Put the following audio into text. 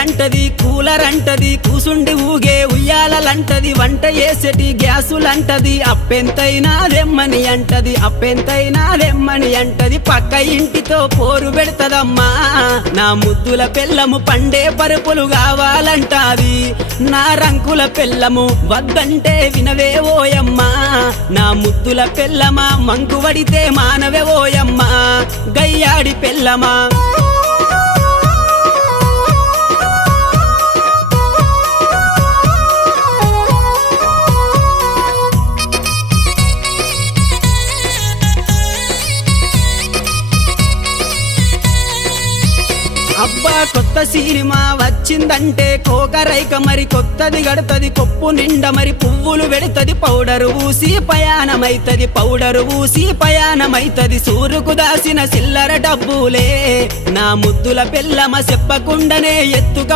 అంటది కూలర్ అంటది కూసుండి ఊగే ఉయ్యాలంటది వంట చేసేటి గ్యాసులంటది అప్పెంతైనా దెమ్మని అంటది అప్పెంతైనా దెమ్మని అంటది పక్క ఇంటితో పోరు పెడతదమ్మా నా ముద్దుల పెళ్ళము పండే పరుపులు కావాలంటాది నా రంకుల పెళ్ళము వద్దంటే వినవే ఓయమ్మా నా ముద్దుల పెళ్ళమా మంకు వడితే మానవే ఓయమ్మా గయ్యాడి పెళ్ళమా అబ్బా కొత్త సినిమా వచ్చిందంటే కోకరైక మరి కొత్తది గడతది కొప్పు నిండా మరి పువ్వులు పెడతది పౌడరు ఊసి పయానమైతది పౌడరు ఊసి పయానమైతది సూరుకు దాసిన చిల్లర డబ్బులే నా ముద్దుల పెళ్ళమ చెప్పకుండానే ఎత్తుక